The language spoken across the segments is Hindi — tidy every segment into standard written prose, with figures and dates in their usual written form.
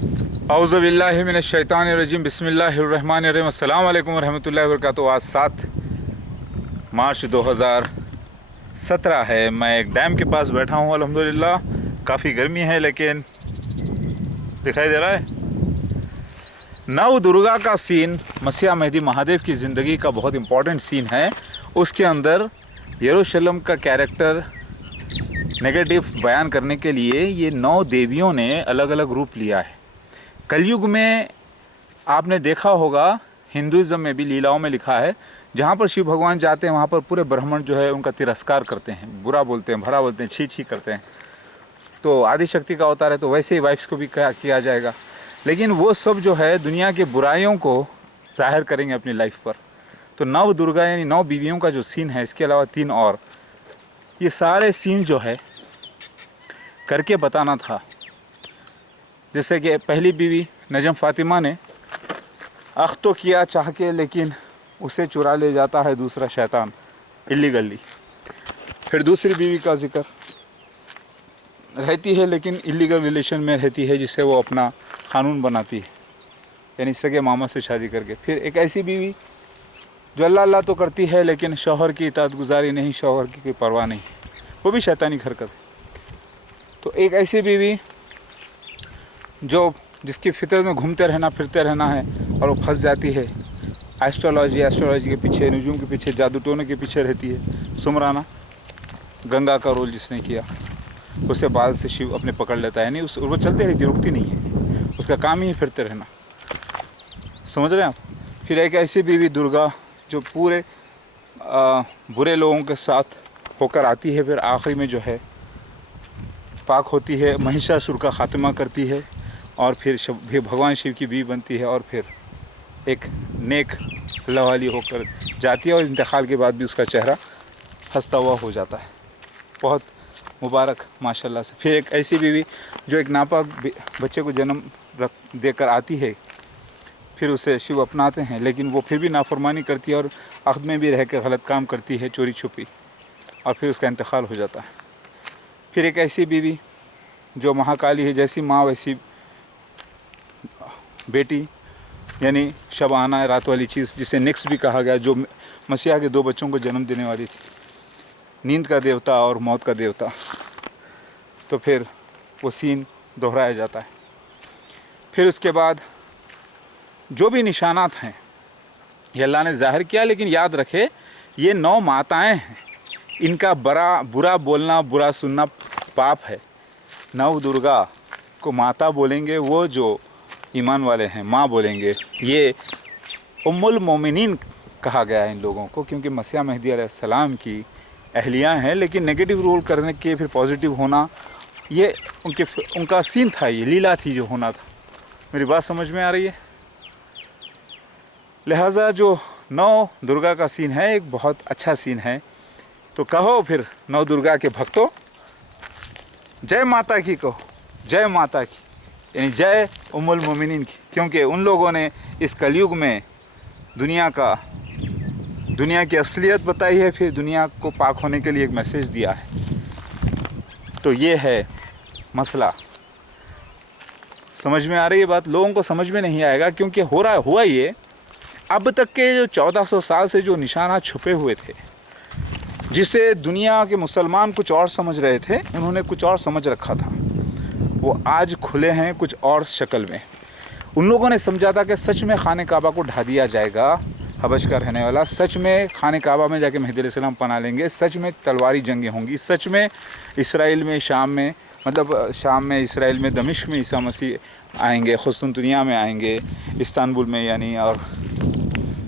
औज़ुबिल्लाहि मिनश्शैतानिर्रजीम बिस्मिल्लाहिर्रहमानिर्रहीम अस्सलाम वालेकुम रहमतुल्लाहि व बरकातुहू। आज 7 मार्च 2017 है। मैं एक डैम के पास बैठा हूँ। अल्हम्दुलिल्लाह काफ़ी गर्मी है, लेकिन दिखाई दे रहा है नव दुर्गा का सीन। मसीह मेहदी महादेव की ज़िंदगी का बहुत इम्पोर्टेंट सीन है। उसके अंदर यरूशलेम का कैरेक्टर नेगेटिव बयान करने के लिए ये 9 देवियों ने अलग अलग रूप लिया है। कलयुग में आपने देखा होगा, हिंदुज़म में भी लीलाओं में लिखा है, जहाँ पर शिव भगवान जाते हैं वहाँ पर पूरे ब्राह्मण जो है उनका तिरस्कार करते हैं, बुरा बोलते हैं, भला बोलते हैं, छी छी करते हैं। तो आदि शक्ति का अवतार है, तो वैसे ही वाइफ्स को भी किया जाएगा। लेकिन वो सब जो है दुनिया के बुराइयों को जाहिर करेंगे अपनी लाइफ पर। तो 9 दुर्गा यानी 9 बीवियों का जो सीन है, इसके अलावा 3 और, ये सारे सीन जो है करके बताना था। जैसे कि पहली बीवी नजम फ़ातिमा ने अख तो किया चाह के, लेकिन उसे चुरा ले जाता है दूसरा शैतान इल्लीगली। फिर दूसरी बीवी का जिक्र रहती है, लेकिन इल्लीगल रिलेशन में रहती है, जिससे वो अपना क़ानून बनाती है, यानी सगे मामा से शादी करके। फिर एक ऐसी बीवी जो अल्लाह अल्लाह तो करती है, लेकिन शौहर की इताअत गुजारी नहीं, शौहर की कोई परवाह नहीं, वो भी शैतानी हरकत है। तो एक ऐसी बीवी जो जिसकी फितरत में घूमते रहना फिरते रहना है, और वो फंस जाती है एस्ट्रोलॉजी के पीछे, नजूम के पीछे, जादू टोने के पीछे रहती है। सुमराना गंगा का रोल जिसने किया, उसे बाल से शिव अपने पकड़ लेता है, नहीं वो चलते रहती, रुकती नहीं है, उसका काम ही है फिरते रहना। समझ रहे हैं आप। फिर एक ऐसी बीवी दुर्गा जो पूरे बुरे लोगों के साथ होकर आती है, फिर आखिरी में जो है पाक होती है, महिषासुर का खात्मा करती है, और फिर भगवान शिव की बीवी बनती है, और फिर एक नेक अल्लाह वाली होकर जाती है, और इंतकाल के बाद भी उसका चेहरा हंसता हुआ हो जाता है। बहुत मुबारक माशाल्लाह से। फिर एक ऐसी बीवी जो एक नापाक बच्चे को जन्म देकर आती है, फिर उसे शिव अपनाते हैं, लेकिन वो फिर भी नाफरमानी करती है और अख्द में भी रह कर गलत काम करती है, चोरी छुपी, और फिर उसका इंतकाल हो जाता है। फिर एक ऐसी बीवी जो महाकाली है, जैसी माँ वैसी बेटी, यानी शबाना, रात वाली चीज़, जिसे निक्स भी कहा गया, जो मसीहा के 2 बच्चों को जन्म देने वाली थी, नींद का देवता और मौत का देवता। तो फिर वो सीन दोहराया जाता है। फिर उसके बाद जो भी निशानात हैं ये अल्लाह ने ज़ाहिर किया, लेकिन याद रखे ये 9 माताएं हैं, इनका बुरा बोलना, बुरा सुनना पाप है। 9 दुर्गा को माता बोलेंगे वो जो ईमान वाले हैं, माँ बोलेंगे। ये उम्मुल मोमिनीन कहा गया है इन लोगों को, क्योंकि मसीह मेहदी अलैहिस्सलाम की अहलियाँ हैं, लेकिन नेगेटिव रोल करने के फिर पॉजिटिव होना, ये उनका सीन था, ये लीला थी जो होना था। मेरी बात समझ में आ रही है। लिहाजा जो 9 दुर्गा का सीन है एक बहुत अच्छा सीन है। तो कहो फिर 9 दुर्गा के भक्तों, जय माता की कहो, जय माता की, यानी जय उम्मुल मोमिनीन की, क्योंकि उन लोगों ने इस कलयुग में दुनिया की असलियत बताई है, फिर दुनिया को पाक होने के लिए एक मैसेज दिया है। तो ये है मसला। समझ में आ रही है बात? लोगों को समझ में नहीं आएगा, क्योंकि हुआ ये, अब तक के जो 1400 साल से जो निशानात छुपे हुए थे, जिसे दुनिया के मुसलमान कुछ और समझ रहे थे, उन्होंने कुछ और समझ रखा था, वो आज खुले हैं कुछ और शक्ल में। उन लोगों ने समझा था कि सच में खाने काबा को ढा दिया जाएगा, हबश का रहने वाला, सच में खाने काबा में जाके मेहदी अलैहिस्सलाम पना लेंगे, सच में तलवारी जंगें होंगी, सच में इसराइल में, शाम में, मतलब शाम में, इसराइल में, दमिश्क में ईसा मसीह आएंगे, कुस्तुनतुनिया में आएंगे, इस्तांबुल में यानी। और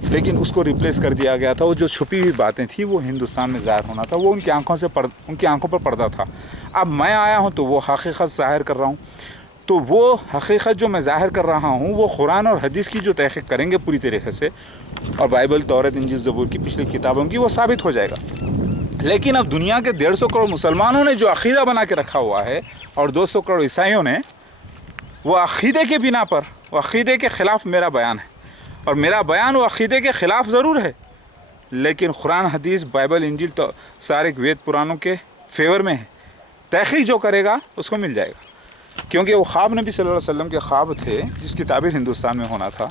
लेकिन उसको रिप्लेस कर दिया गया था। वो जो छुपी हुई बातें थी वो हिंदुस्तान में ज़ाहिर होना था, वो उनकी आंखों पर पर्दा था। अब मैं आया हूँ तो वो हकीकत ज़ाहिर कर रहा हूँ। तो वो हकीकत जो मैं ज़ाहिर कर रहा हूँ वो कुरान और हदीस की जो तहक़ीक़ करेंगे पूरी तरीक़े से, और बाइबल, तौरात, इंजील, ज़बूर की पिछली किताबों की, वो साबित हो जाएगा। लेकिन अब दुनिया के 150 करोड़ मुसलमानों ने जो अक़ीदा बना के रखा हुआ है, और 200 करोड़ ईसाइयों ने, वो अक़ीदे के बिना पर, वो अक़ीदे के ख़िलाफ़ मेरा बयान है, और मेरा बयान वो अक़ीदे के ख़िलाफ़ ज़रूर है, लेकिन कुरान, हदीस, बाइबल, इंजील तो सारे वेद पुराणों के फेवर में है। तहक़ीक़ जो करेगा उसको मिल जाएगा। क्योंकि वो ख्वाब नबी सल्लल्लाहु अलैहि वसल्लम के ख्वाब थे जिसकी ताबीर हिंदुस्तान में होना था।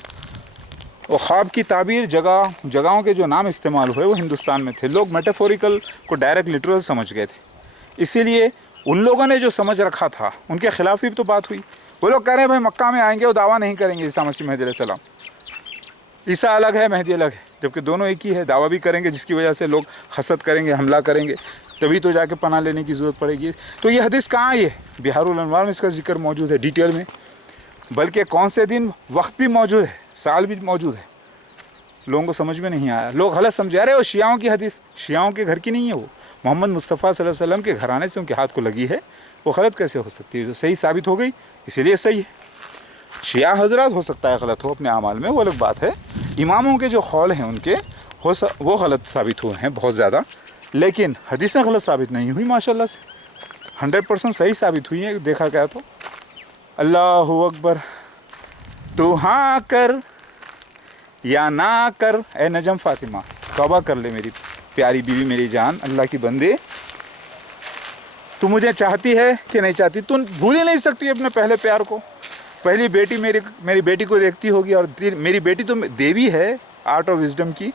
वो ख्वाब की ताबीर जगहों के जो नाम इस्तेमाल हुए वो हिंदुस्तान में थे। लोग मेटाफोरिकल को डायरेक्ट लिटरल समझ गए थे, इसीलिए उन लोगों ने जो समझ रखा था उनके खिलाफ ही तो बात हुई। वो लोग कह रहे हैं भाई मक्का में आएंगे वो दावा नहीं करेंगे ईसा मसीह महदी अलैहिस्सलाम, ईसा अलग है महदी अलग है, जबकि दोनों एक ही है। दावा भी करेंगे जिसकी वजह से लोग हसद करेंगे, हमला करेंगे, तभी तो जाके पनाह लेने की ज़रूरत पड़ेगी। तो ये हदीस कहाँ है? बिहारुल अनवार में इसका जिक्र मौजूद है डिटेल में, बल्कि कौन से दिन वक्त भी मौजूद है, साल भी मौजूद है। लोगों को समझ में नहीं आया, लोग गलत समझे, अरे वो शियाओं की हदीस, शियाओं के घर की नहीं है, वो मोहम्मद मुस्तफ़ा सल्लल्लाहु अलैहि वसल्लम के घराने से उनके हाथ को लगी है, वो गलत कैसे हो सकती है? जो सही साबित हो गई इसीलिए सही है। शिया हजरात हो सकता है गलत हो अपने अमाल में, वो अलग बात है। इमामों के जो कौल हैं उनके वो गलत साबित हुए हैं बहुत ज़्यादा, लेकिन हदीसें गलत साबित नहीं हुई, माशाल्लाह से 100% सही साबित हुई है। देखा गया तो अल्लाहु अकबर, तू हाँ कर या ना कर, ए नजम फातिमा तौबा कर ले मेरी प्यारी बीवी, मेरी जान, अल्लाह की बंदे, तू मुझे चाहती है कि नहीं चाहती? तू भूल ही नहीं सकती अपने पहले प्यार को। पहली बेटी मेरी बेटी को देखती होगी, और मेरी बेटी तो देवी है आर्ट और विजडम की,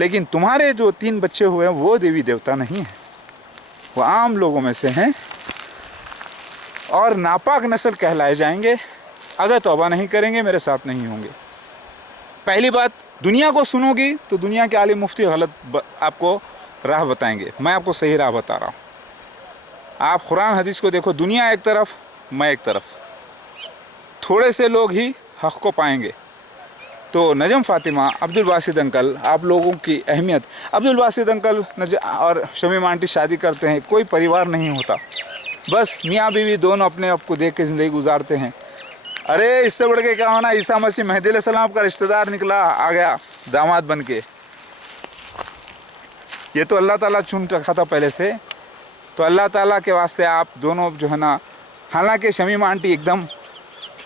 लेकिन तुम्हारे जो 3 बच्चे हुए हैं वो देवी देवता नहीं है, वो आम लोगों में से हैं और नापाक नस्ल कहलाए जाएंगे अगर तौबा नहीं करेंगे, मेरे साथ नहीं होंगे। पहली बात, दुनिया को सुनोगी तो दुनिया के आलिम मुफ्ती गलत आपको राह बताएंगे, मैं आपको सही राह बता रहा हूँ। आप कुरान हदीस को देखो, दुनिया एक तरफ मैं एक तरफ, थोड़े से लोग ही हक़ को पाएंगे। तो नजम फातिमा, अब्दुल बासित अंकल, आप लोगों की अहमियत, अब्दुल बासित अंकल और शमीम आंटी शादी करते हैं, कोई परिवार नहीं होता, बस मियाँ बीवी दोनों अपने आप को देख के ज़िंदगी गुजारते हैं। अरे इससे बढ़ के क्या होना, ईसा मसीह महदी अलैहिस्सलाम का रिश्तेदार निकला, आ गया दामाद बन के, ये तो अल्लाह ताला चुन रखा था पहले से। तो अल्लाह ताला के वास्ते आप दोनों जो है ना, हालांकि शमीम आंटी एकदम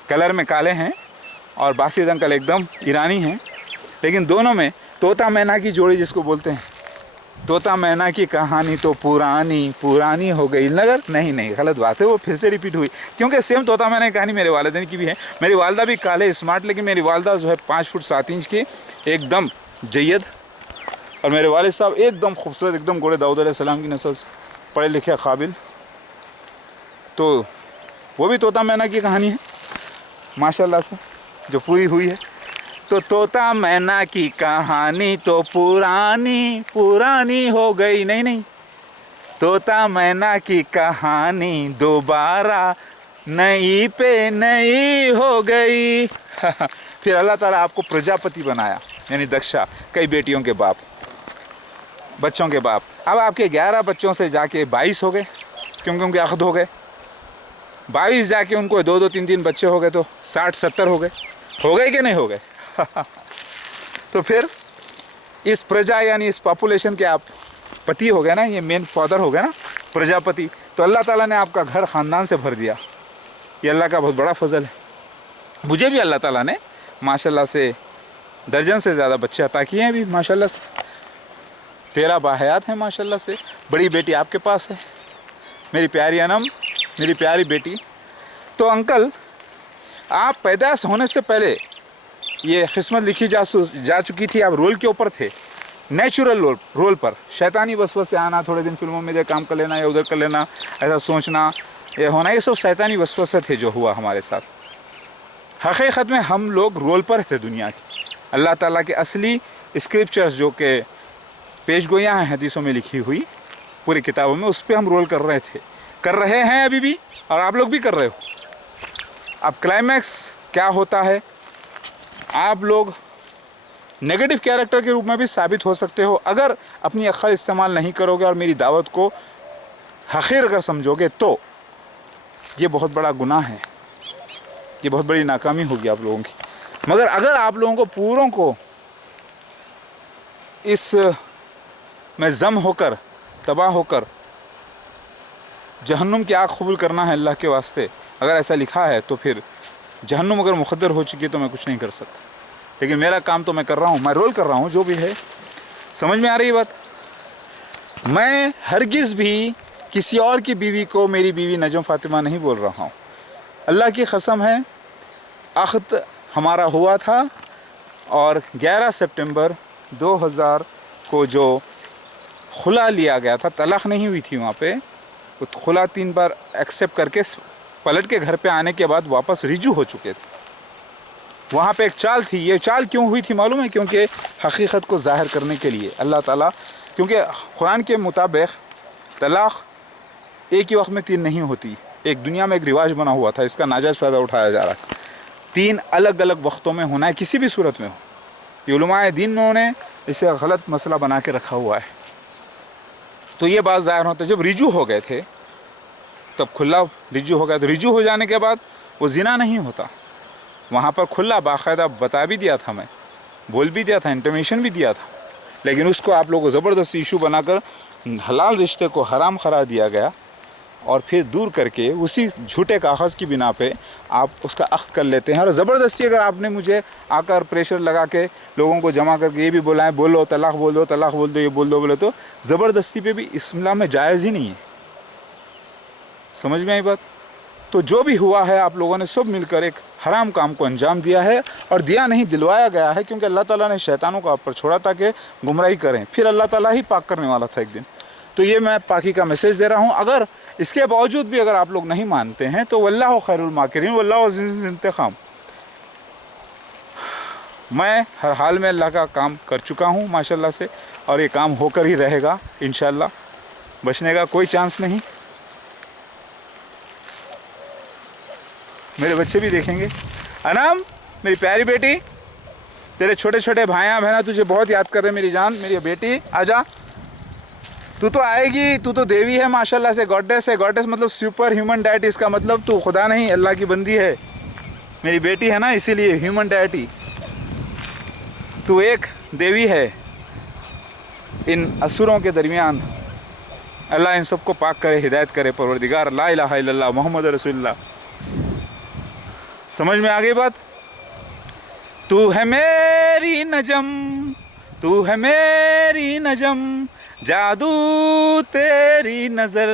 कलर में काले हैं और बासित अंकल एकदम ईरानी हैं, लेकिन दोनों में तोता मैना की जोड़ी जिसको बोलते हैं, तोता मैना की कहानी तो पुरानी हो गई नगर, नहीं गलत बात है, वो फिर से रिपीट हुई, क्योंकि सेम तोता मैना की कहानी मेरे वालिदैन की भी है। मेरी वालदा भी काले स्मार्ट, लेकिन मेरी वालदा जो है 5 फुट 7 इंच की, एकदम जय्यद, और मेरे वालिद साहब एकदम खूबसूरत, एकदम गोरे दाऊद अलैहिस्सलाम की नस्ल से, पढ़े लिखे काबिल। तो वो भी तोता मैना की कहानी है माशाल्लाह से जो पूरी हुई है। तो तोता मैना की कहानी तो पुरानी हो गई, नहीं, तोता मैना की कहानी दोबारा नई पे नई हो गई। फिर अल्लाह ताला आपको प्रजापति बनाया, यानी दक्षा, कई बेटियों के बाप, बच्चों के बाप। अब आपके 11 बच्चों से जाके 22 हो गए, क्योंकि उनके अख्द हो गए, 22 जाके उनको 2-2 3-3 बच्चे हो गए, तो 60-70 हो गए कि नहीं हो गए? तो फिर इस प्रजा यानी इस पॉपुलेशन के आप पति हो गए ना, ये मेन फादर हो गए ना, प्रजापति। तो अल्लाह ताला ने आपका घर ख़ानदान से भर दिया, ये अल्लाह का बहुत बड़ा फजल है। मुझे भी अल्लाह ताला ने माशाल्लाह से दर्जन से ज़्यादा बच्चे अता किए हैं भी माशाल्लाह से, 13 बाहयात हैं माशाल्लाह से। बड़ी बेटी आपके पास है, मेरी प्यारी अनम, मेरी प्यारी बेटी। तो अंकल, आप पैदाइश होने से पहले ये किस्मत लिखी जा चुकी थी, आप रोल के ऊपर थे, नेचुरल रोल पर। शैतानी वसवसे आना, थोड़े दिन फिल्मों में ये काम कर लेना या उधर कर लेना, ऐसा सोचना, ये होना, ये सब शैतानी वसवसे थे जो हुआ हमारे साथ। हकीकत में हम लोग रोल पर थे दुनिया की। अल्लाह ताला के असली स्क्रिप्चर्स जो कि पेशगोइयाँ हैं हदीसों में लिखी हुई पूरी किताबों में, उस पर हम रोल कर रहे हैं अभी भी, और आप लोग भी कर रहे हो। अब क्लाइमैक्स क्या होता है, आप लोग नेगेटिव कैरेक्टर के रूप में भी साबित हो सकते हो अगर अपनी अक्ल इस्तेमाल नहीं करोगे और मेरी दावत को हक़ीर अगर समझोगे, तो ये बहुत बड़ा गुनाह है, ये बहुत बड़ी नाकामी होगी आप लोगों की। मगर अगर आप लोगों को पूरों को इस में जम होकर, तबाह होकर जहन्नुम की आग कबूल करना है अल्लाह के वास्ते, अगर ऐसा लिखा है, तो फिर जहन्नुम अगर मुक़द्दर हो चुकी है तो मैं कुछ नहीं कर सकता। लेकिन मेरा काम तो मैं कर रहा हूँ, मैं रोल कर रहा हूँ, जो भी है। समझ में आ रही बात? मैं हरगिज़ भी किसी और की बीवी को मेरी बीवी नजम फातिमा नहीं बोल रहा हूँ। अल्लाह की कसम है, अख्त हमारा हुआ था और 11 सितंबर 2000 को जो खुला लिया गया था, तलाक़ नहीं हुई थी वहाँ पे, वो खुला 3 बार एक्सेप्ट करके पलट के घर पे आने के बाद वापस रिजू हो चुके थे। वहाँ पे एक चाल थी। ये चाल क्यों हुई थी मालूम है? क्योंकि हकीकत को ज़ाहिर करने के लिए अल्लाह ताला, क्योंकि कुरान के मुताबिक तलाक़ एक ही वक्त में 3 नहीं होती। एक दुनिया में एक रिवाज बना हुआ था, इसका नाजायज़ फ़ायदा उठाया जा रहा है। 3 अलग अलग वक्तों में होना है, किसी भी सूरत में हो। ये उलमाए दीन ने इसे गलत मसला बना के रखा हुआ है। तो ये बात ज़ाहिर होता है, जब रिजू हो गए थे तब खुला रिजू हो गया, तो रिजू हो जाने के बाद वो ज़िना नहीं होता। वहाँ पर खुला बाकायदा बता भी दिया था, मैं बोल भी दिया था, इंटीमेशन भी दिया था, लेकिन उसको आप लोगों को ज़बरदस्ती इशू बनाकर हलाल रिश्ते को हराम करार दिया गया और फिर दूर करके उसी झूठे कागज़ की बिना पे आप उसका अख्त कर लेते हैं। और ज़बरदस्ती अगर आपने मुझे आकर प्रेशर लगा के लोगों को जमा करके ये भी बोलाएं, बोलो तलाक़ बोल दो, तलाक़ बोल दो, ये बोल दो, बोले तो ज़बरदस्ती पे भी इस्लाम में जायज़ ही नहीं है। समझ में आई बात? तो जो भी हुआ है, आप लोगों ने सब मिलकर एक हराम काम को अंजाम दिया है, और दिया नहीं दिलवाया गया है, क्योंकि अल्लाह ताला ने शैतानों को आप पर छोड़ा ताकि गुमराही करें, फिर अल्लाह ताला ही पाक करने वाला था एक दिन। तो ये मैं पाकी का मैसेज दे रहा हूँ। अगर इसके बावजूद भी अगर आप लोग नहीं मानते हैं तो वल्लाहु खैरुल माकिरीन वल्लाहु अज़ीज़ुल इंतक़ाम। मैं हर हाल में अल्लाह का काम कर चुका हूँ माशाल्लाह से, और ये काम होकर ही रहेगा इंशाल्लाह, बचने का कोई चांस नहीं। मेरे बच्चे भी देखेंगे। अनम मेरी प्यारी बेटी, तेरे छोटे छोटे भाइयाँ बहना तुझे बहुत याद कर रहे हैं मेरी जान, मेरी बेटी आजा, तू तो आएगी, तू तो देवी है माशाल्लाह से, गॉडेस है। गॉडेस मतलब सुपर ह्यूमन डाइटी, इसका मतलब तू खुदा नहीं अल्लाह की बंदी है, मेरी बेटी है ना, इसीलिए ह्यूमन डाइटी। तू एक देवी है इन असुरों के दरमियान। अल्लाह इन सबको पाक करे, हिदायत करे परवरदिगार। ला इलाहा इल्लल्लाह मोहम्मद रसूलुल्लाह। समझ में आ गई बात? तू है मेरी नजम, तू है मेरी नजम, जादू तेरी नज़र।